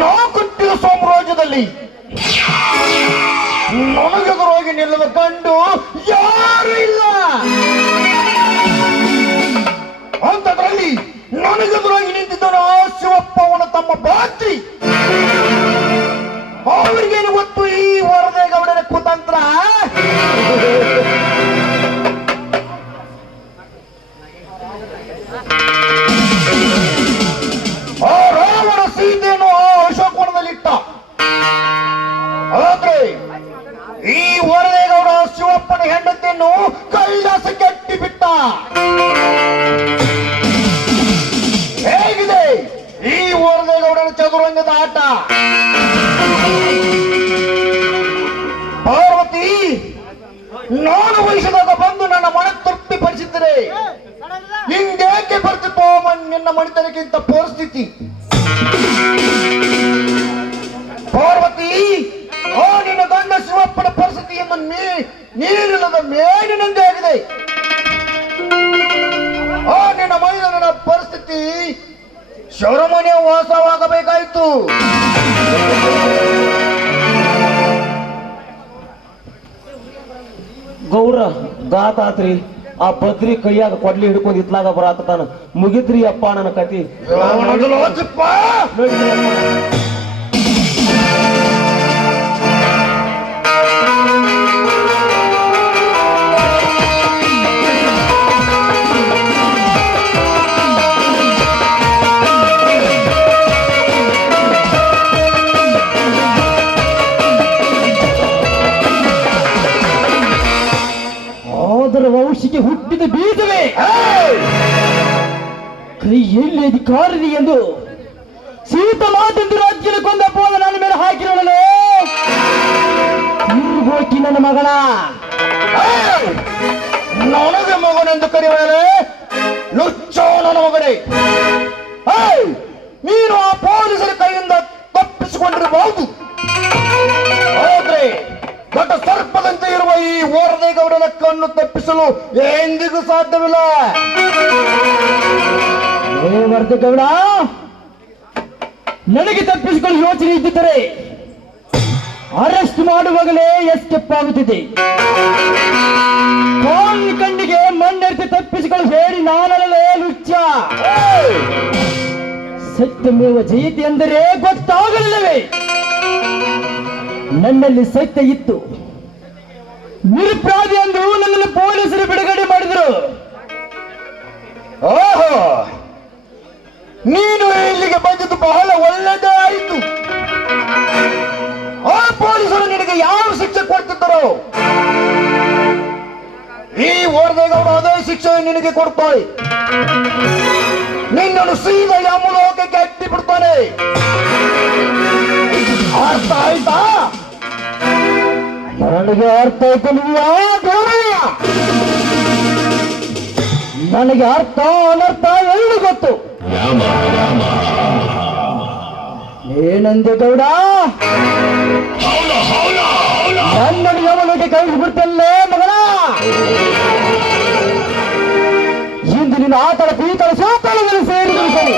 ನಾಕುಟ್ಟಿಯ ಸಾಮ್ರಾಜ್ಯದಲ್ಲಿ ನನಗೆದುರಾಗಿ ನಿಲ್ಲದ ಕಂಡು ಯಾರು ಇಲ್ಲ. ಅಂತದ್ರಲ್ಲಿ ನನಗೆದುರಾಗಿ ನಿಂತಿದ್ದನು ಆ ಶಿವಪ್ಪವನ ತಮ್ಮ ಬಾತ್ರಿ. ಅವರಿಗೇನು ಗೊತ್ತು ಈ ವರದೇಗೌಡನ ಕುತಂತ್ರ? ಆ ರಾವಣ ಸೀತೆಯನ್ನು ಆ ಅಶೋಕವನದಲ್ಲಿಟ್ಟ. ಆದ್ರೆ ಈ ವರದೇಗೌಡ ಶಿವಪ್ಪನ ಹೆಂಡತಿಯನ್ನು ಕೈಲಾಸಕ್ಕೆ ಅಟ್ಟಿಬಿಟ್ಟ. ಹೇಗಿದೆ ಈ ವರದೇಗೌಡನ ಚದುರಂಗದ ಆಟ? ಪಾರ್ವತಿ, ನಾನು ವಯಸ್ಸಿದಾಗ ಬಂದು ನನ್ನ ಮನೆ ತೃಪ್ತಿಪಡಿಸಿದ್ದರೆ ಹಿಂಗೇಕೆ ಬರ್ತಿತ್ತು ನಿನ್ನ ಮಣಿತನಕ್ಕಿಂತ ಪರಿಸ್ಥಿತಿ? ಪಾರ್ವತಿ, ಆ ನಿನ್ನ ಗಂಡ ಶಿವಪ್ಪನ ಪರಿಸ್ಥಿತಿಯನ್ನು ನೀರಿಲ್ಲದ ಮೇಲಿನಂತೆ ಆಗಿದೆ. ಆ ನಿನ್ನ ಮೈದನ ಪರಿಸ್ಥಿತಿ ಶೌರಮನೆಯ ವಾಸವಾಗಬೇಕಾಯಿತು. ಗೌರ ಗಾತಾತ್ರಿ, ಆ ಬದ್ರಿ ಕೈಯಾಗ ಕೊಡ್ಲಿ ಹಿಡ್ಕೊಂಡು ಇತ್ಲಾಗ ಬರಾಕತಾನ. ಮುಗಿದ್ರಿ ಅಪ್ಪ ನನ್ನ ಕತಿ. ವಂಶಕ್ಕೆ ಹುಟ್ಟಿದ ಬೀಜವೇ ಕೈಯಲ್ಲಿ ಅಧಿಕಾರಿ ಎಂದು ಸೀತ ಮಾತಂದು ರಾಜ್ಯದ ಕೊಂದ ಪೋದ ನನ್ನ ಮೇಲೆ ಹಾಕಿರೋಳಲೆ ಹೋಗಿ ನನ್ನ ಮಗಳ. ನನಗೆ ಮಗನೆಂದು ಕರೆಯುವಳೆ ಲುಚ್ಚೋ ನನ್ನ ಮಗನೇ. ನೀನು ಆ ಪೊಲೀಸರ ಕೈಯಿಂದ ತಪ್ಪಿಸಿಕೊಂಡಿರಬಹುದು, ಆದ್ರೆ ದೊಡ್ಡ ಸರ್ಪದಂತೆ ಇರುವ ಈ ವರದೇಗೌಡನ ಕಣ್ಣು ತಪ್ಪಿಸಲು ಎಂದಿಗೂ ಸಾಧ್ಯವಿಲ್ಲ. ವರದೇಗೌಡ, ನನಗೆ ತಪ್ಪಿಸಿಕೊಳ್ಳಲು ಯೋಚನೆ ಇದ್ದಿದ್ದರೆ ಅರೆಸ್ಟ್ ಮಾಡುವಾಗಲೇ ಎಸ್ಕೇಪ್ ಆಗುತ್ತಿದೆ. ಕಣ್ಣಿಗೆ ಮಣ್ಣೆರ್ತಿ ತಪ್ಪಿಸಿಕೊಳ್ಳಲು ಹೇಳಿ ನಾನಲ್ಲೇ ಲುಚ್ಚ. ಸತ್ಯಮೇವ ಜಯತಿ ಎಂದರೆ ಗೊತ್ತಾಗಲಿಲ್ಲವೇ? ನನ್ನಲ್ಲಿ ಸತ್ಯ ಇತ್ತು. ನಿರಪರಾಧಿ ಎಂದು ನನ್ನನ್ನು ಪೊಲೀಸರು ಬಿಡುಗಡೆ ಮಾಡಿದರು. ಓಹೋ, ನೀನು ಇಲ್ಲಿಗೆ ಬಂದಿದ್ದು ಬಹಳ ಒಳ್ಳೆಯದೇ ಆಯಿತು. ಆ ಪೊಲೀಸರು ನಿನಗೆ ಯಾವ ಶಿಕ್ಷೆ ಕೊಡ್ತಿದ್ದರೋ ಈ ವರದೇಗೌಡ ಅದೇ ಶಿಕ್ಷೆ ನಿನಗೆ ಕೊಡ್ತಾರೆ. ನಿನ್ನನ್ನು ಸೀದಾ ಯಮಲೋಕಕ್ಕೆ ಅಟ್ಟಿ ಬಿಡ್ತಾನೆ. ಅರ್ಥ ಆಯ್ತಾ? ನನಗೆ ಅರ್ಥ ಆಯ್ತು. ನನಗೆ ಅರ್ಥ ಅನರ್ಥ ಎಲ್ಲ ಗೊತ್ತು. ಏನಂದೆ ಗೌಡ? ನನ್ನನ್ನು ಯಮಲೋಕಕ್ಕೆ ಕಳಿಸಿಬಿಡ್ತಲ್ಲೇ ಮಗನ. ಇಂದು ನಿನ್ನ ಆತಳ ಪೀತಳ ಸೋತಳದಲ್ಲಿ ಸೇರಿದರು ಸರಿ.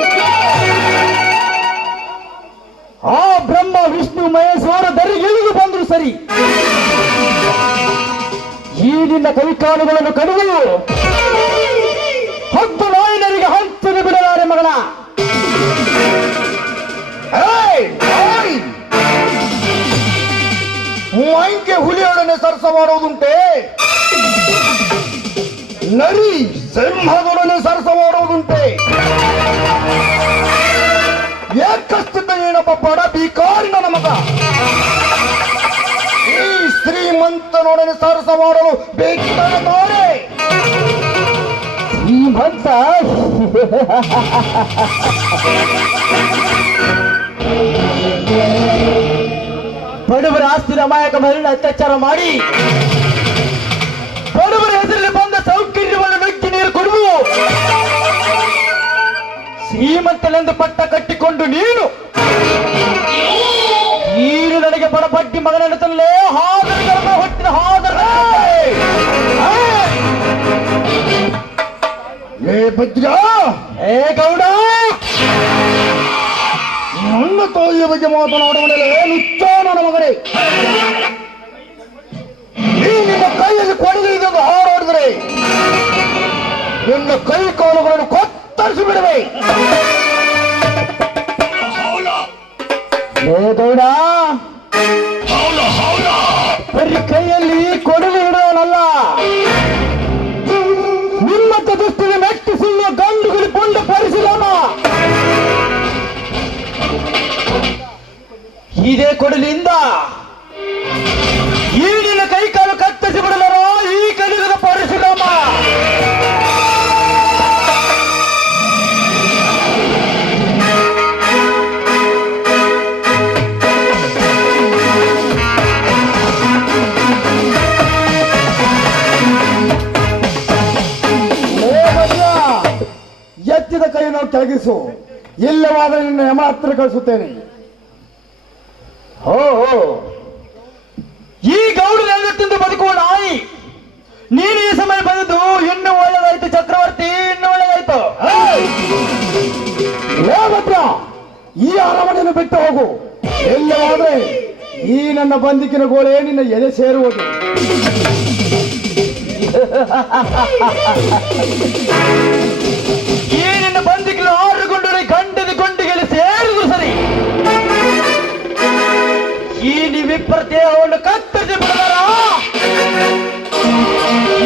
ಆ ಬ್ರಹ್ಮ ವಿಷ್ಣು ಮಹೇಶ್ವರ ದರಿಗಿಳಿದು ಬಂದ್ರು ಸರಿ. ಈ ನಿನ್ನ ಕವಿಕಾಲುಗಳನ್ನು ಕಡಿದು ಹತ್ತು ನಾಯಿನರಿಗೆ ಹಂಚಲು ಬಿಡಲಾರೆ ಮಗನ. ಮೈಂಕೆ ಹುಲಿಯೊಡನೆ ಸರಸ ಮಾಡುವುದುಂಟೆ, ನರಿ ಸಿಂಹದೊಡನೆ ಸರಸ ಮಾಡುವುದುಂಟೆ. ಏಕಸ್ಥಿತ ಏನಪ್ಪ ಬಡ ಬಿಕಾರಿ ನನ್ನ ಮಗ. ಈ ಶ್ರೀಮಂತನೊಡನೆ ಸರಸ ಮಾಡಲು ಬೇಕಾದರೆ ಬಂತ ಬಡವರ ಆಸ್ತಿ ಅಮಾಯಕ ಮಹಿಳೆ ಅತ್ಯಾಚಾರ ಮಾಡಿ ಬಡವರ ಹೆಸರಲ್ಲಿ ಬಂದ ಸೌಕರ್ಯವನ್ನು ನುಗ್ಗಿ ನೀರು ಕೊಡುವು ಶ್ರೀಮಂತನೆಂದು ಪಟ್ಟ ಕಟ್ಟಿಕೊಂಡು ನೀನು ನನಗೆ ಬಡ ಬಡ್ಡಿ ಮಗನನ್ನು ತಲ್ಲೇ ಹಾದರ ಹೊಟ್ಟಿನ ಹಾದರ ಭದ್ರ ಏ ಗೌಡ ನನ್ನ ತಾಯಿಯ ಬಗ್ಗೆ ಮಾತನಾಡುವನಲ್ಲ ನುಚ್ಚ ನನ್ನ ಮಗನೇ ನೀ ನಿನ್ನ ಕೈಯಲ್ಲಿ ಕೊಡಲಿದೆ ಎಂದು ಹಾರಾಡಿದರೆ ನಿನ್ನ ಕೈ ಕಾಲುಗಳನ್ನು ಕೊತ್ತರಿಸಿ ಬಿಡುವೆ ಏ ಗೌಡ ಬರೀ ಕೈಯಲ್ಲಿ ಕೊಡಲು ಇಡೋನಲ್ಲ ನಿಮ್ಮಂತ ದುಷ್ಟಿಗೆ ಮೆಟ್ಟಿಸುವ ಗಂಡುಗಳು ಪುಂಡ ಪರಿಶೀಲನ ಇದೇ ಕೊಡಲಿಂದ ಈ ನಿನ್ನ ಕೈ ಕಾಲು ಕತ್ತರಿಸಿ ಬಿಡಲಾರ ಈ ಕಲಿಯುಗದ ಪರಶುರಾಮ ಎತ್ತಿದ ಕೈಯನ್ನು ಕೆಳಗಿಸು ಇಲ್ಲವಾದರೆ ನಿನ್ನ ಯಮ ಹತ್ರ ಕಳಿಸುತ್ತೇನೆ ಓ ಈ ಗೌಡು ನೆಲತ್ತಿಂದ ಬದುಕುವ ನಾಯಿ ನೀನು ಈ ಸಮಯ ಬಂದದ್ದು ಇನ್ನು ಒಳ್ಳೆದಾಯ್ತು ಚಕ್ರವರ್ತಿ ಇನ್ನು ಒಳ್ಳೆದಾಯ್ತು ಭದ್ರ ಈ ಅರಮನೆಯನ್ನು ಬಿಟ್ಟು ಹೋಗು ಇಲ್ಲವಾದರೆ ಈ ನನ್ನ ಬಂದಿಕಿನ ಗೋಳೆ ನಿನ್ನ ಎದೆ ಸೇರುವುದು ಈ ನಿನ್ನ ಬಂದಿಗಳು 6 ಗುಂಡುಗಳ ಗಂಡದ ಗುಂಡಿಗೆ ಸೇರುವುದು ಸರಿ ಈ ನೀವಿಬ್ಬರ ದೇಹವನ್ನು ಕತ್ತರಿಸಿ ಬಿಡಲಾರ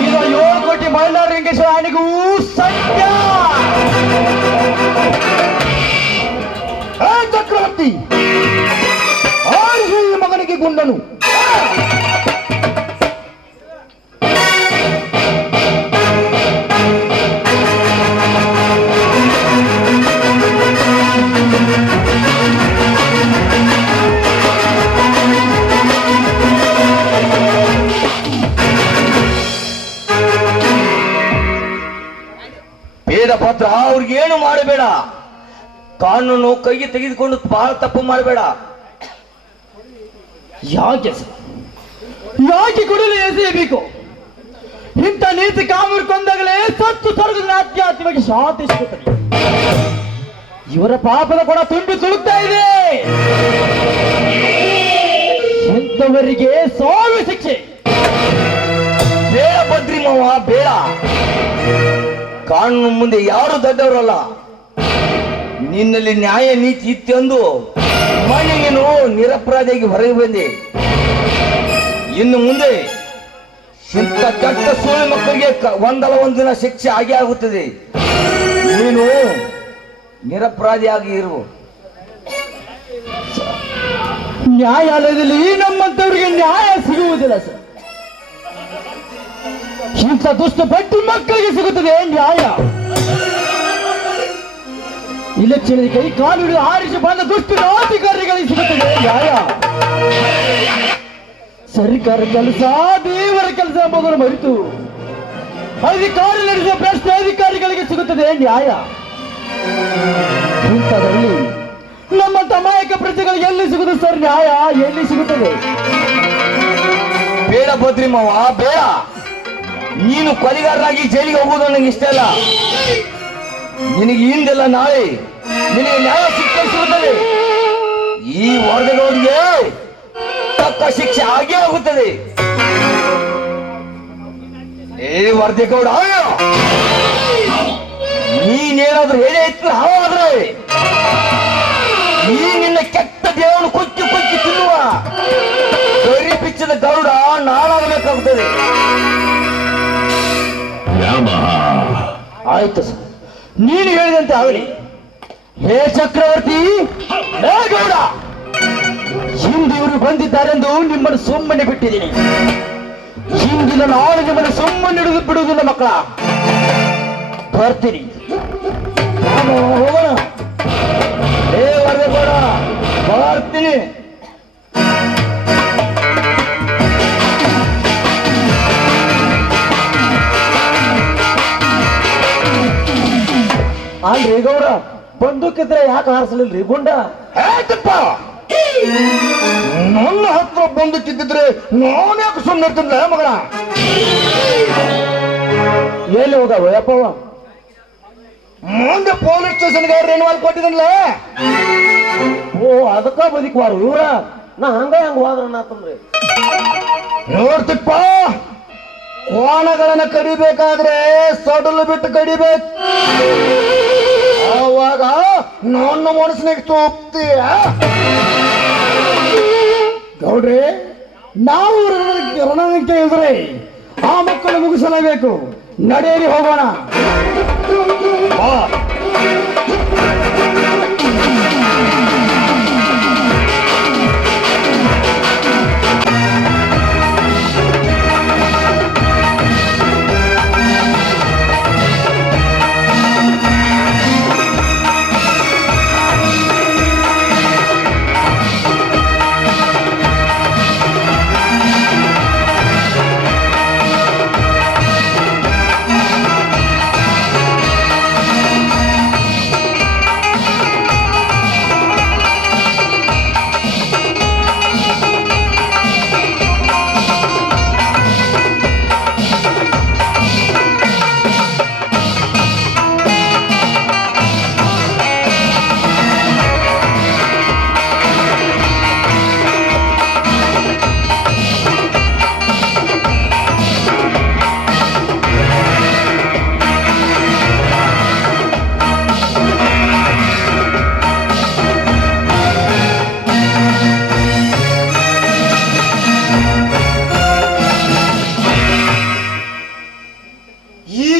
ಈಗ 7 ಕೋಟಿ ಮೈಲಾರಿಂಗೇಶ್ವರ ಆನೆಗೂ ಸತ್ಯ ಚಕ್ರವರ್ತಿ ಆರಿಸಿ ಈ ಮಗನಿಗೆ ಗುಂಡನು ಪತ್ರ ಅವ್ರಿಗೇನು ಮಾಡಬೇಡ ಕಾನೂನು ಕೈಗೆ ತೆಗೆದುಕೊಂಡು ಬಹಳ ತಪ್ಪು ಮಾಡಬೇಡ ಯಾಕೆ ಕೊಡಲು ಎಸೆಯಬೇಕು ಇಂಥ ನೀತಿ ಕಾಮೂರು ಕೊಂದಾಗಲೇ ಸತ್ತು ಸ್ವರ್ಗದ ಆಧ್ಯಾತ್ಮಿಕ ಶಾಂತಿ ಸಿಗುತ್ತದೆ ಇವರ ಪಾಪದ ಕೊಡ ತುಂಬಿ ತುಳುಕ್ತಾ ಇದೆ ಇಂಥವರಿಗೆ ಸಾವಿರ ಶಿಕ್ಷೆ ಬೇಡ ಬದ್ರಿ ಮಾವ ಬೇಡ ಕಾನೂನು ಮುಂದೆ ಯಾರು ದೊಡ್ಡವರಲ್ಲ ನಿನ್ನಲ್ಲಿ ನ್ಯಾಯ ನೀತಿ ಇತ್ತೆಂದು ಮನೆಗೇನು ನಿರಪರಾಧಿಯಾಗಿ ಹೊರಗೆ ಬಂದೆ ಇನ್ನು ಮುಂದೆ ಇಂಥ ಕೆಟ್ಟ ಸೂಳೆ ಮಕ್ಕಳಿಗೆ ಒಂದಲ್ಲ ಒಂದಿನ ಶಿಕ್ಷೆ ಆಗೇ ಆಗುತ್ತದೆ ನೀನು ನಿರಪರಾಧಿಯಾಗಿ ಇರು ನ್ಯಾಯಾಲಯದಲ್ಲಿ ನಮ್ಮಂತವರಿಗೆ ನ್ಯಾಯ ಸಿಗುವುದಿಲ್ಲ ಸರ್ ಇಂಥ ದುಷ್ಟ ಬಡ್ಡಿ ಮಕ್ಕಳಿಗೆ ಸಿಗುತ್ತದೆ ನ್ಯಾಯ ಇಲೆಕ್ಷನ್ ಕೈ ಕಾನೂನು ಆರಿಸಿ ಬಂದ ದುಷ್ಟ ಅಧಿಕಾರಿಗಳಿಗೆ ಸಿಗುತ್ತದೆ ನ್ಯಾಯ ಸರ್ಕಾರ ಕೆಲಸ ದೇವರ ಕೆಲಸ ಎಂಬುದನ್ನು ಮರೆತು ಅಧಿಕಾರಿ ನಡೆಸುವ ಭ್ರಷ್ಟ ಅಧಿಕಾರಿಗಳಿಗೆ ಸಿಗುತ್ತದೆ ನ್ಯಾಯ ಇಂಥದ್ರಲ್ಲಿ ನಮ್ಮ ತಮಾಯಕ ಪ್ರಜೆಗಳಿಗೆ ಎಲ್ಲಿ ಸಿಗುತ್ತದೆ ಸರ್ ನ್ಯಾಯ ಎಲ್ಲಿ ಸಿಗುತ್ತದೆ ಬೇಡ ಬದ್ರಿ ಮಾವ ಬೇಡ ನೀನು ಕೊಲೆಗಾರರಾಗಿ ಜೈಲಿಗೆ ಹೋಗುವುದು ನನಗೆ ಇಷ್ಟ ಇಲ್ಲ ನಿನಗೆ ಹಿಂದೆಲ್ಲ ನಾಳೆ ನಿನಗೆ ನ್ಯಾಯ ಸಿಗುತ್ತದೆ ಈ ವರ್ಗದವರಿಗೆ ತಕ್ಕ ಶಿಕ್ಷೆ ಆಗೇ ಆಗುತ್ತದೆ ಏ ವರ್ಧೇಗೌಡ ನೀನೇನಾದ್ರೂ ಹೇಳೇ ಇತ್ತು ಹಾವಾದ್ರೆ ಈ ನಿನ್ನ ಕೆಟ್ಟ ದೇವನು ಕೊಚ್ಚಿ ಕೊಚ್ಚಿ ತಿನ್ನುವ ಕರಿ ಬಿಚ್ಚದ ಗರುಡ ನಾನಾಗಬೇಕಾಗುತ್ತದೆ ಆಯ್ತು ಸರ್ ನೀನು ಹೇಳಿದಂತೆ ಆಗಲಿ ಹೇ ಚಕ್ರವರ್ತಿ ಹೇ ಗೌಡ ಹಿಂದೆ ಇವರು ಬಂದಿದ್ದಾರೆಂದು ನಿಮ್ಮನ್ನು ಸುಮ್ಮನೆ ಬಿಟ್ಟಿದ್ದೀನಿ ಹಿಂದಿನ ನಾಳೆ ನಿಮ್ಮನ್ನು ಸುಮ್ಮನೆ ಹಿಡಿದು ಬಿಡುವುದಿಲ್ಲ ಮಕ್ಕಳ ಬರ್ತೀನಿ. ಹೋಗೋಣ. ಏ ವರದೇಗೌಡ, ಬರ್ತೀನಿ. ಅಲ್ರಿ ಗೌಡ, ಬಂದೂಕಿದ್ರೆ ಯಾಕೆ ಹಾರಿಸಲಿಲ್ರಿ ಗುಂಡ? ಆಯ್ತಪ್ಪ, ನನ್ನ ಹತ್ರ ಬಂದಕ್ಕಿದ್ದಿದ್ರೆ ನಾನು ಯಾಕೆ ಸುಮ್ಮನೆ ಇರ್ತಿದ್ದೆ ಮಗನ? ಎಲ್ಲಿ ಹೋಗವ ಯಪ್ಪವ? ಮುಂದೆ ಪೊಲೀಸ್ ಸ್ಟೇಷನ್ಗೆ ರೆನ್ವಾಲ್ ಕೊಟ್ಟಿದ್ದಲ್ಲ. ಓ, ಅದಕ್ಕ ಬದುಕುವಾರ ಇವ್ರ? ನಾ ಹಂಗ ಹೋದ್ರ ಆತನ್ರಿ. ನೋಡ್ತಿಪ್ಪ, ಕೋಣಗಳನ್ನ ಕಡಿಬೇಕಾದ್ರೆ ಸಡಲು ಬಿಟ್ಟು ಕಡಿಬೇಕು. ಆವಾಗ ನನ್ನ ಮನಸ್ಸಿನಾಗ ತೋಪ್ತೀಯ. ಗೌಡ್ರಿ, ನಾವು ರಣರಂಕೆ ಇದ್ರೆ ಆ ಮಕ್ಕಳು ಮುಗಿಸಲೇಬೇಕು. ನಡೆಯಲಿ, ಹೋಗೋಣ. ಬಾ.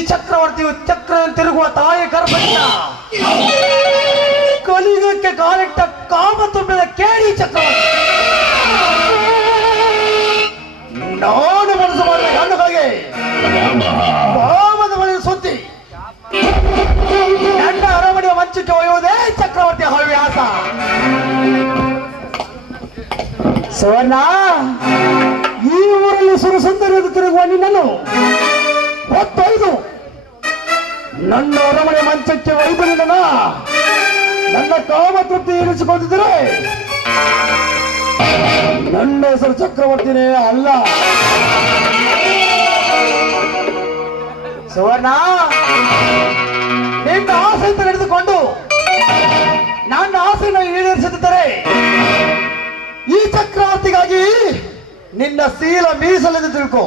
ಚಕ್ರವರ್ತಿಯು ಚಕ್ರ ತಿರುಗುವ ತಾಯಿ ಗರ್ಭದಿಂದ ಕಲಿಯುಗಕ್ಕೆ ಕಾಲಿಟ್ಟ ಕಾಮ ತುಂಬಿದ ಕೇಳಿ ಚಕ್ರವರ್ತಿ. ನಾನು ಮನಸ್ಸು ಮಾಡಿದ ಹೆಣ್ಣುಗಳಿಗೆ ಕಾಮದ ಬಳಿ ಸುದ್ದಿ ನನ್ನ ಅರಮನೆಯ ಮಂಚಕ್ಕೆ ಒಯ್ಯುವುದೇ ಚಕ್ರವರ್ತಿ ಹವ್ಯಾಸ. ಸುವರ್ಣ, ಈ ಊರಲ್ಲಿ ಸುರಸುಂದರಿಯನ್ನು ತಿರುಗುವ ನಿನ್ನನ್ನು ಹೊತ್ತೊಯ್ದು ನನ್ನ ಅರಮನೆ ಮಂಚಕ್ಕೆ ಒಯ್ದು ನನ್ನ ಕಾಮ ತೃಪ್ತಿ ಇರಿಸಿಕೊಂಡಿದ್ದರೆ ನನ್ನ ಹೆಸರು ಚಕ್ರವರ್ತಿನೇ ಅಲ್ಲ. ಸುವರ್ಣ, ನಿನ್ನ ಆಸೆಯಿಂದ ನಡೆದುಕೊಂಡು ನನ್ನ ಆಸೆಯನ್ನು ಈಡೇರಿಸುತ್ತಿದ್ದರೆ ಈ ಚಕ್ರವರ್ತಿಗಾಗಿ ನಿನ್ನ ಶೀಲ ಮೀಸಲೆಂದು ತಿಳ್ಕೋ.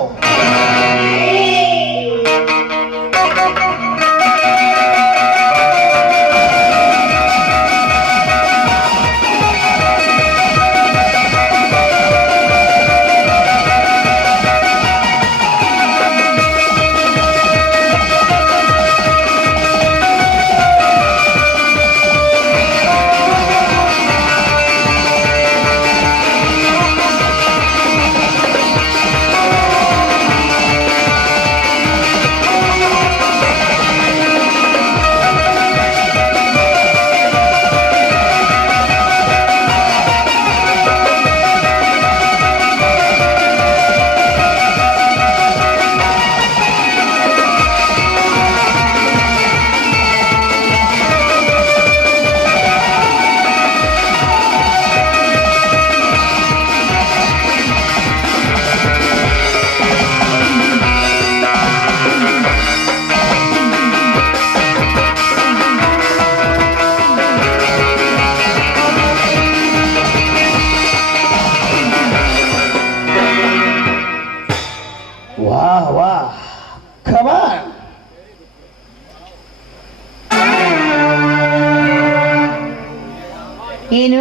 ಏನು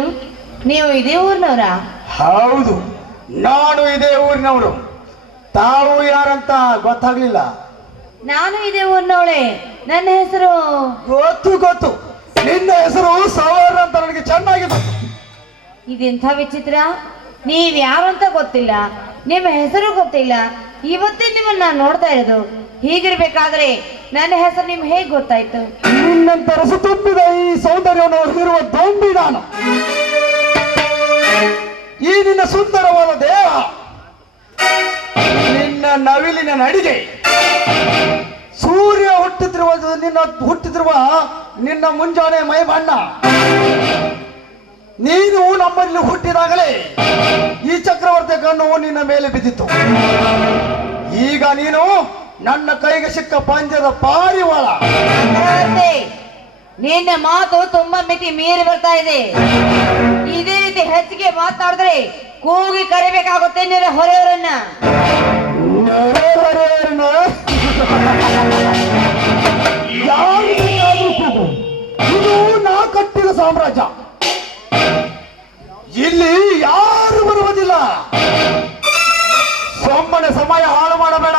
ನೀವು ಇದೇ ಊರಿನವರ? ಹೌದು, ನಾನು ಇದೇ ಊರಿನವರು. ತಾವು ಯಾರಂತ ಗೊತ್ತಾಗ್ಲಿಲ್ಲ. ನಾನು ಇದೇ ಊರಿನವಳೆ. ನನ್ನ ಹೆಸರು ಗೊತ್ತು. ನಿನ್ನ ಹೆಸರು ಸವರ್ಣ ಅಂತ ನನಗೆ ಚೆನ್ನಾಗಿ ಗೊತ್ತು. ಇದೆಂಥ ವಿಚಿತ್ರ. ನೀವ್ ಯಾರು ಅಂತ ಗೊತ್ತಿಲ್ಲ, ನಿಮ್ಮ ಹೆಸರು ಗೊತ್ತಿಲ್ಲ, ಇವತ್ತೇ ನಿಮ್ಮನ್ನ ನಾನು ನೋಡ್ತಾ ಇರೋದು. ಹೀಗಿರ್ಬೇಕಾದ್ರೆ ನನ್ನ ಹೆಸರು ನಿಮ್ಗೆ ಹೇಗೆ ಗೊತ್ತಾಯ್ತು? ನಿನ್ನಂತ ರಸ ತುಂಬಿದ ಈ ಸೌಂದರ್ಯವನ್ನು ಹೊಂದಿರುವ ದೊಂಬಿ ನಾನು. ಈ ನಿನ್ನ ಸುಂದರವಾದ ದೇಹ, ನಿನ್ನ ನವಿಲಿನ ನಡಿಗೆ, ಸೂರ್ಯ ಹುಟ್ಟುತ್ತಿರುವ ನಿನ್ನ ಮುಂಜಾನೆ ಮೈ ಬಣ್ಣ, ನೀನು ನಮ್ಮಲ್ಲಿ ಹುಟ್ಟಿದಾಗಲೇ ಈ ಚಕ್ರವರ್ತಿ ಕಣ್ಣು ನಿನ್ನ ಮೇಲೆ ಬಿದ್ದಿತ್ತು. ಈಗ ನೀನು ನನ್ನ ಕೈಗೆ ಸಿಕ್ಕ ಪಂದ್ಯದ ಪಾರಿವಾಳ. ಚಕ್ರವರ್ತಿ, ನಿನ್ನ ಮಾತು ತುಂಬಾ ಮಿತಿ ಮೀರಿ ಬರ್ತಾ ಇದೆ. ಇದೇ ರೀತಿ ಹೆಚ್ಚಿಗೆ ಮಾತಾಡಿದ್ರೆ ಕೂಗಿ ಕರಿಬೇಕಾಗುತ್ತೆ ನಿನ್ನ ಹೊರೆಯವರನ್ನ. ಇದು ನಾ ಕಟ್ಟಿದ ಸಾಮ್ರಾಜ್ಯ, ಇಲ್ಲಿ ಯಾರು ಬರುವುದಿಲ್ಲ. ಸುಮ್ಮನೆ ಸಮಯ ಹಾಳು ಮಾಡಬೇಡ,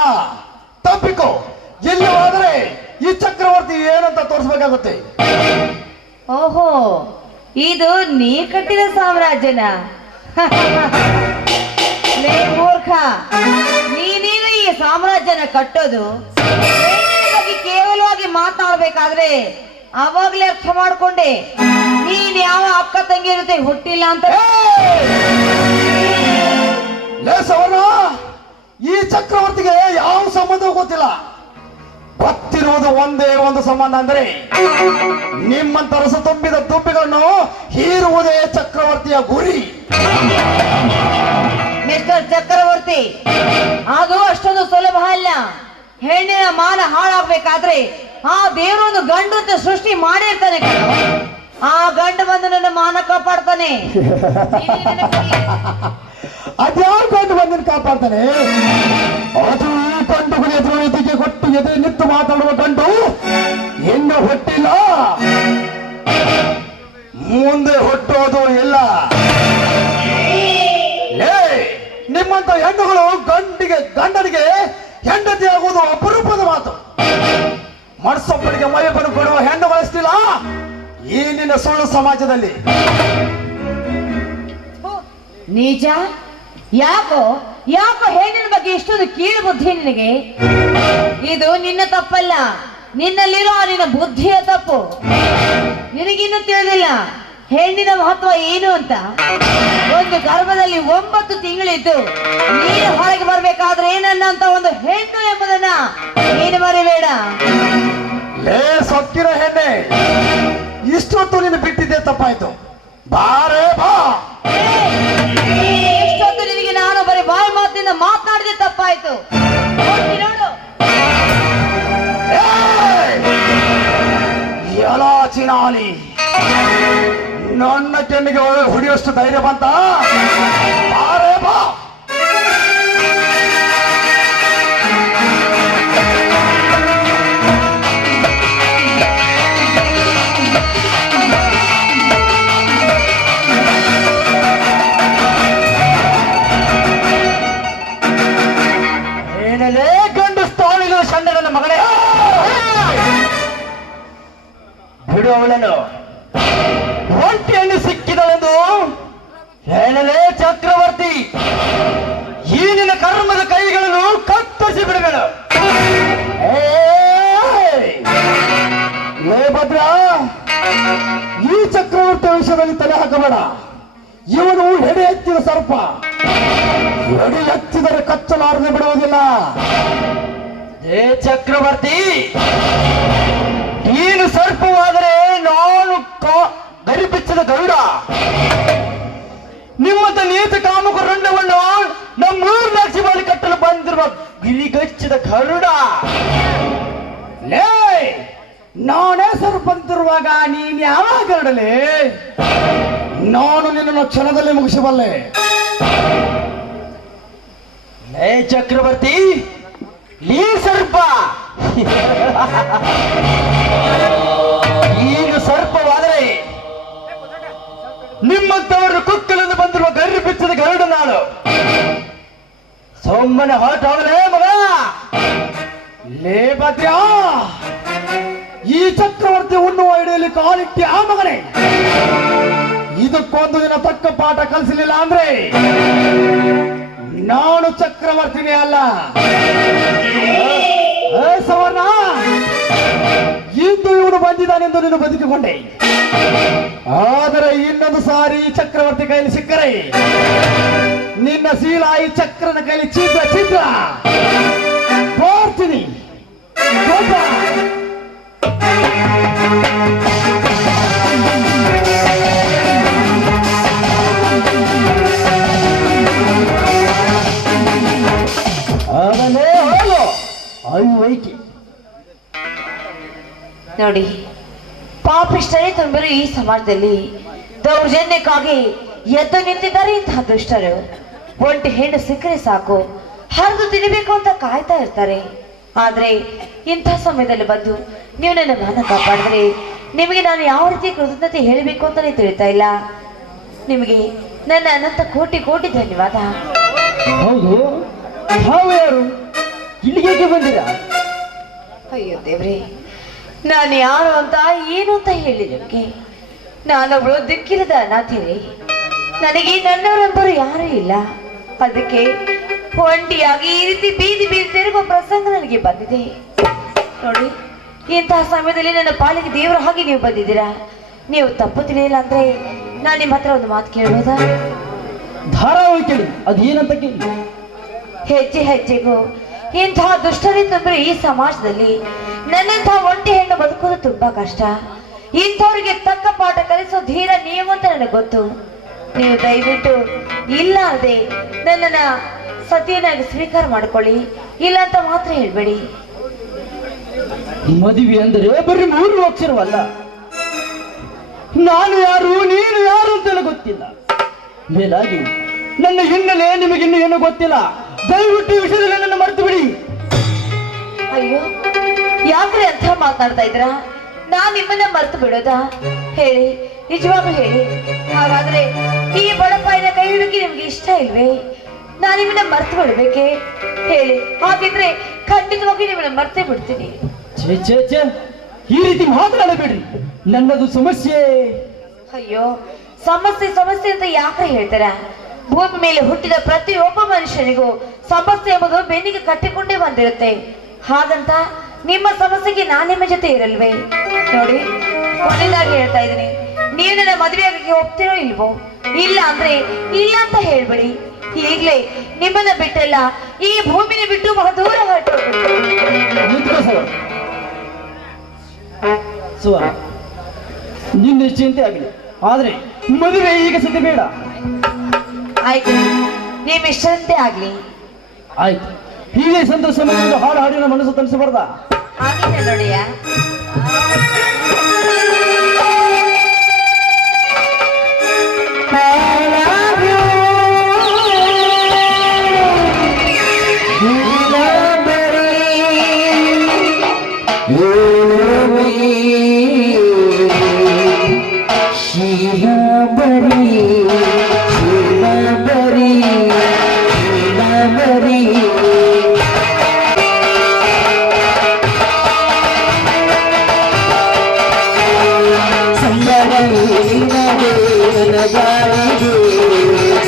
ತಪ್ಪಿಕೋ. ಎಲ್ಲಿ ಹೋದರೆ ಈ ಚಕ್ರವರ್ತಿ ಏನಂತ ತೋರಿಸ್ಬೇಕಾಗುತ್ತೆ. ಓಹೋ, ಇದು ನೀ ಕಟ್ಟಿದ ಸಾಮ್ರಾಜ್ಯನ? ಲೇ ಮೂರ್ಖ, ನೀನೀಗ ಈ ಸಾಮ್ರಾಜ್ಯನ ಕಟ್ಟೋದು ಹೆಣ್ಣಿನ ಬಗ್ಗೆ ಕೇವಲವಾಗಿ ಮಾತಾಡ್ಬೇಕಾದ್ರೆ ಅವಾಗ್ಲೇ ಅರ್ಥ ಮಾಡ್ಕೊಂಡೆ ನೀನ್ ಯಾವ ಅಕ್ಕ ತಂಗಿ ಜೊತೆ ಹುಟ್ಟಿಲ್ಲ ಅಂತ. ಲೇಸವನ, ಈ ಚಕ್ರವರ್ತಿಗೆ ಯಾವ ಸಂಬಂಧವೂ ಗೊತ್ತಿಲ್ಲ. ಗೊತ್ತಿರುವುದು ಒಂದೇ ಒಂದು ಸಂಬಂಧ, ಅಂದ್ರೆ ನಿಮ್ಮಂತ ರಸ ತುಂಬಿದ ದುಂಬಿಗಳನ್ನು ಹೀರುವುದೇ ಚಕ್ರವರ್ತಿಯ ಗುರಿ. ಮಿಸ್ಟರ್ ಚಕ್ರವರ್ತಿ, ಅದು ಅಷ್ಟೊಂದು ಸುಲಭ ಅಲ್ಲ. ಹೆಣ್ಣಿನ ಮಾನ ಹಾಳಾಗ್ಬೇಕಾದ್ರೆ ಆ ದೇವರೊಂದು ಗಂಡು ಅಂತ ಸೃಷ್ಟಿ ಮಾಡಿರ್ತಾನೆ ಕಣೋ. ಆ ಗಂಡು ಬಂದು ನನ್ನ ಮಾನ ಕಾಪಾಡ್ತಾನೆ. ಅದ್ಯಾವ ಗಂಡು ಬಂದನ್ನು ಕಾಪಾಡ್ತಾನೆ? ಅದು ಈ ಗಂಡುಗಳು ಎದುರಿಗೆ ಕೊಟ್ಟು ಎದೆ ನಿಂತು ಮಾತಾಡುವ ಗಂಡು ಹೆಣ್ಣು ಹೊಟ್ಟಿಲ್ಲ, ಮುಂದೆ ಹುಟ್ಟೋದು ಇಲ್ಲ. ನಿಮ್ಮಂತ ಹೆಣ್ಣುಗಳು ಗಂಡನಿಗೆ ಹೆಂಡತಿ ಆಗುವುದು ಅಪರೂಪದ ಮಾತು. ಮನಸ್ಸೊಬ್ಬರಿಗೆ ಮೈಬನ್ನು ಕೊಡುವ ಹೆಣ್ಣು ಬಳಸ್ತಿಲ್ಲ ಈ ನಿನ್ನ ಸುಳ್ಳು ಸಮಾಜದಲ್ಲಿ. ನಿಜ? ಯಾಕೋ ಹೆಣ್ಣಿನ ಬಗ್ಗೆ ಇಷ್ಟೊಂದು ಕೀಳು ಬುದ್ಧಿ ನಿನಗೆ? ಇದು ನಿನ್ನ ತಪ್ಪಲ್ಲ, ನಿನ್ನಲ್ಲಿರೋ ನಿನ್ನ ಬುದ್ಧಿಯ ತಪ್ಪು. ನಿನಗಿನ್ನೂ ತಿಳಿದಿಲ್ಲ ಹೆಣ್ಣಿನ ಮಹತ್ವ ಏನು ಅಂತ. ಒಂದು ಗರ್ಭದಲ್ಲಿ 9 ತಿಂಗಳಿದ್ದು ನೀನು ಹೊರಗೆ ಬರ್ಬೇಕಾದ್ರೆ ಏನನ್ನಂತ ಒಂದು ಹೆಣ್ಣು ಎಂಬುದನ್ನ ನೀನು ಮರಿಬೇಡ. ಲೇ ಸೊಕ್ಕಿರೋ ಹೆಣ್ಣೆ, ಇಷ್ಟೊತ್ತು ನೀನು ಬಿಟ್ಟಿದ್ದೆ ತಪ್ಪಾಯ್ತು. ಬಾರೇ ಬಾ. ಇಷ್ಟೊತ್ತು ನಿನಗೆ ನಾನು ಬರೀ ಬಾಯಿ ಮಾತಿನಿಂದ ಮಾತನಾಡಿದೆ ತಪ್ಪಾಯ್ತು. ನೋಡು, ಎಲ್ಲ ಚಿನಾಲಿ, ನನ್ನ ಕೆನ್ನಿಗೆ ಹೊಡೆಯುವಷ್ಟು ಧೈರ್ಯ ಬಂತ? ಬಾರೇ ಬಾ. ಏನಲೇ ಗಂಡು ಸ್ಥಾನಿನ ಚಂದನ ಮಗಳೇ, ಬಿಡು ಅವಳನ್ನು. ಒಂಟಿಯನ್ನು ಸಿಕ್ಕಿದಳೆಂದು ಏನಲೇ ಚಕ್ರವರ್ತಿ, ಈ ನಿನ್ನ ಕರ್ಮದ ಕೈಗಳನ್ನು ಕತ್ತರಿಸಿ ಬಿಡಬೇಡ. ಲೇ ಭದ್ರ, ಈ ಚಕ್ರವರ್ತಿ ವಿಷಯದಲ್ಲಿ ತಲೆ ಹಾಕಬೇಡ. ಇವನು ಹೆಡೆ ಎತ್ತಿದ ಸರ್ಪ, ಹೆಡೆ ಎತ್ತಿದರೆ ಕಚ್ಚಲಾರದೆ ಬಿಡುವುದಿಲ್ಲ. ಏ ಚಕ್ರವರ್ತಿ, ನೀನು ಸರ್ಪವಾದರೆ ನಾನು ಗರಿಬಿಚ್ಚದ ಗರುಡ. ನಿಮ್ಮಂತ ನೀತ ಕಾಮಕ ರಂಡವನ್ನು ನಮ್ಮೂರು ಲಕ್ಷ ಬಾರಿ ಕಟ್ಟಲು ಬಂದಿರುವ ಗಿರಿಗಚ್ಚಿದ ಗರುಡ. ಲೇ, ನಾನೇ ಸರ್ಪಂತಿರುವಾಗ ನೀನ್ ಯಾವಾಗ ಗರುಡಲೇ? ನಾನು ನಿನ್ನನ್ನು ಕ್ಷಣದಲ್ಲಿ ಮುಗಿಸಬಲ್ಲೆ. ಏ ಚಕ್ರವರ್ತಿ, ನೀ ಸರ್ಪ. ಈಗ ಸರ್ಪವಾದರೆ ನಿಮ್ಮಂತವರು ಕುಕ್ಕಲೆಂದು ಬಂದಿರುವ ಗರ್ರಿ ಬಿಚ್ಚದ ಗರುಡ ನಾನು. ಸೊಮ್ಮನೆ ಹೊರಟಾಗಲೇ ಮಗ. ಲೇ ಭದ್ರಾ, ಈ ಚಕ್ರವರ್ತಿ ಉಣ್ಣುವ ಹಿಡಿಯಲ್ಲಿ ಕಾಲಿಟ್ಟಿ ಆ ಮಗನೇ, ಇದಕ್ಕೊಂದು ದಿನ ತಕ್ಕ ಪಾಠ ಕಲಿಸಲಿಲ್ಲ ಅಂದ್ರೆ ನಾನು ಚಕ್ರವರ್ತಿನೇ ಅಲ್ಲ. ಸವರ್ಣ, ಇಂದು ಇವನು ಬಂದಿದ್ದಾನೆಂದು ನೀನು ಬದುಕಿಕೊಂಡೆ. ಆದರೆ ಇನ್ನೊಂದು ಸಾರಿ ಚಕ್ರವರ್ತಿ ಕೈಲಿ ಸಿಕ್ಕರೆ ನಿನ್ನ ಶೀಲ ಈ ಚಕ್ರನ ಕೈಲಿ ಛಿದ್ರ ಛಿದ್ರ ಬರ್ತೀನಿ. ಅದನ್ನೇ ಹೋಗು ಐವೈಕಿ. ನೋಡಿ, ಪಾಪಿಷ್ಟರೇ ತುಂಬಿರೋ ಈ ಸಮಾಜದಲ್ಲಿ ದೌರ್ಜನ್ಯಕ್ಕಾಗಿ ಎದ್ದು ನಿಂತಿದ್ದಾರೆ ಇಂತಹ ದುಷ್ಟರು. ಒಂಟಿ ಹೆಣ್ಣು ಸಿಕ್ಕರೆ ಸಾಕು, ಹರಿದು ತಿನ್ನಬೇಕು ಅಂತ ಕಾಯ್ತಾ ಇರ್ತಾರೆ. ಆದ್ರೆ ಇಂಥ ಸಮಯದಲ್ಲಿ ಬಂದು ನೀವು ನನ್ನ ಮಾನ ಕಾಪಾಡಿದ್ರೆ ನಿಮಗೆ ನಾನು ಯಾವ ರೀತಿ ಕೃತಜ್ಞತೆ ಹೇಳಬೇಕು ಅಂತಾನೆ ತಿಳಿತಾ ಇಲ್ಲ. ನಿಮಗೆ ನನ್ನ ಅನಂತ ಕೋಟಿ ಕೋಟಿ ಧನ್ಯವಾದ. ಹೌದು, ತಾವು ಯಾರು? ಇಲ್ಲಿಗೆ ಬಂದಿರಾ? ಅಯ್ಯೋ ದೇವ್ರೆ, ನಾನು ಯಾರು ಅಂತ ಏನು ಅಂತ ಹೇಳಿ ನಿಮಗೆ. ನಾನೊಬ್ಳು ದಿಕ್ಕಿಲ್ಲದ ಅನಾಥಿರಿ. ನನಗೆ ನನ್ನವರೊಬ್ಬರು ಯಾರೂ ಇಲ್ಲ. ಅದಕ್ಕೆ ಒಂಟಿಯಾಗಿ ಈ ರೀತಿ ಬೀದಿ ಬೀದಿ ತಿರುಗುವ ಪ್ರಸಂಗ ನನಗೆ ಬಂದಿದೆ. ನೋಡಿ, ಇಂತಹ ಸಮಯದಲ್ಲಿ ನನ್ನ ಪಾಲಿಗೆ ದೇವರ ಹಾಗೆ ನೀವು ಬಂದಿದ್ದೀರಾ. ನೀವು ತಪ್ಪು ತಿಳಿಯಿಲ್ಲ ಅಂದ್ರೆ ನಾನು ನಿಮ್ಮ ಹತ್ರ ಒಂದು ಮಾತು ಕೇಳ್ಬೋದಾ? ಧಾರಾವಾಹಿ ಕೇಳಿ, ಅದೇನಂತ ಕೇಳಿ. ಹೆಜ್ಜೆ ಹೆಜ್ಜೆಗೂ ಇಂತಹ ದುಷ್ಟರೇ ತುಂಬಿರೋ ಈ ಸಮಾಜದಲ್ಲಿ ನನ್ನಂತಹ ಒಂಟಿ ಹೆಣ್ಣು ಬದುಕೋದು ತುಂಬಾ ಕಷ್ಟ. ಇಂಥವ್ರಿಗೆ ತಕ್ಕ ಪಾಠ ಕಲಿಸೋ ಧೀರ ನೀವು ಅಂತ ನನಗೆ ಗೊತ್ತು. ನೀವು ದಯವಿಟ್ಟು ಇಲ್ಲ ಅದೇ ನನ್ನನ್ನ ಸತಿಯನ್ನಾಗಿ ಸ್ವೀಕಾರ ಮಾಡ್ಕೊಳ್ಳಿ, ಇಲ್ಲ ಅಂತ ಮಾತ್ರ ಹೇಳ್ಬೇಡಿ. ಮದುವೆ ಅಂದರೆ ಬರೀ 3 ಅಕ್ಷರವಲ್ಲ. ನಾನು ಯಾರು, ನೀನು ಯಾರು ಅಂತ ಗೊತ್ತಿಲ್ಲ. ಮೇಲಾಗಿ ನನ್ನ ಹಿನ್ನೆಲೆ ನಿಮಗಿನ್ನೂ ಏನೂ ಗೊತ್ತಿಲ್ಲ. ದಯವಿಟ್ಟು ಈ ವಿಷಯದಲ್ಲಿ ನನ್ನ ಮರೆತು ಬಿಡಿ. ಅಯ್ಯೋ, ಯಾಕ್ರೆ ಅಂತ ಮಾತನಾಡ್ತಾ ಇದ್ರ? ನಾನ್ ನಿಮ್ಮನ್ನ ಮರೆತು ಬಿಡೋದಾ? ಹೇಳಿ, ನಿಜವಾಗ್ಲೂ ಹೇಳಿ. ಹಾಗಾದ್ರೆ ಈ ಬಡಪಾಯಿನ ಕೈ ಹಿಡಿಕೆ ನಿಮ್ಗೆ ಇಷ್ಟ ಇಲ್ವೇ? ನಾನು ನಿಮ್ಮನ್ನ ಮರೆತು ಬಿಡ್ಬೇಕೆ? ಹೇಳಿ, ಹಾಗಿದ್ರೆ ಖಂಡಿತವಾಗಿ ನಿಮ್ಮನ್ನ ಮರ್ತೇ ಬಿಡ್ತೀನಿ. ಛೇ ಛೇ ಛೇ, ಈ ರೀತಿ ಮಾತನಾಡಬೇಡ್ರಿ. ನನ್ನದು ಸಮಸ್ಯೆ. ಅಯ್ಯೋ, ಸಮಸ್ಯೆ ಸಮಸ್ಯೆ ಅಂತ ಯಾಕೆ ಹೇಳ್ತಾರ? ಭೂಮಿ ಮೇಲೆ ಹುಟ್ಟಿದ ಪ್ರತಿಯೊಬ್ಬ ಮನುಷ್ಯನಿಗೂ ಸಮಸ್ಯೆ ಎಂಬುದು ಬೆನ್ನಿಗೆ ಕಟ್ಟಿಕೊಂಡೇ ಬಂದಿರುತ್ತೆ. ಹಾಗಂತ ನಿಮ್ಮ ಸಮಸ್ಯೆಗೆ ನಾನು ನಿಮ್ಮ ಜೊತೆ ಇರಲ್ವೇ? ನೋಡಿ, ಕೊನೆಯದಾಗಿ ಹೇಳ್ತಾ ಇದ್ದೀನಿ, ನೀವು ನನ್ನ ಮದುವೆ ಆಗಕ್ಕೆ ಹೋಗ್ತಿರೋ ಇಲ್ವೋ? ಇಲ್ಲ ಅಂದ್ರೆ ಇಲ್ಲ ಅಂತ ಹೇಳ್ಬೇಡಿ. ಈಗ್ಲೇ ನಿಮ್ಮನ್ನ ಬಿಟ್ಟಲ್ಲ, ಈ ಭೂಮಿನ ಬಿಟ್ಟು ಬಹಳ ದೂರ ಹೊರಟು. ಸುವರ್ಣ, ನಿನ್ನ ಚಿಂತೆ ಆಗಲಿ, ಆದ್ರೆ ಮದುವೆ ಈಗ ಸದ್ಯ ಬೇಡ. ಆಯ್ತು, ನಿಮ್ ಇಷ್ಟಂತೆ ಆಗ್ಲಿ. ಆಯ್ತು, ಹೀಗೆ ಸಂತೋಷ ಹಾಡು ಹಾಡಿನ ಮನಸ್ಸು ತಲಿಸಬಾರ್ದ? ಆಗಿಲ್ಲ ನೋಡಿಯ.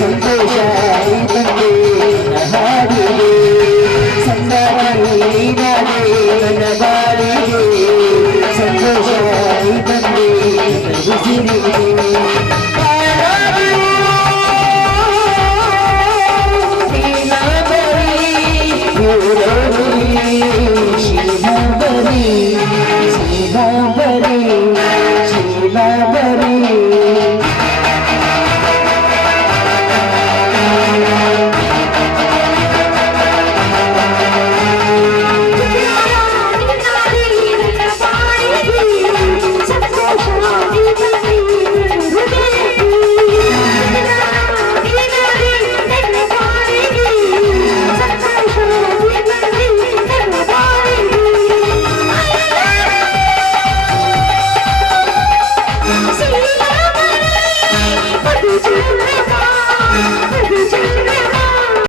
ಸಂತೋಷ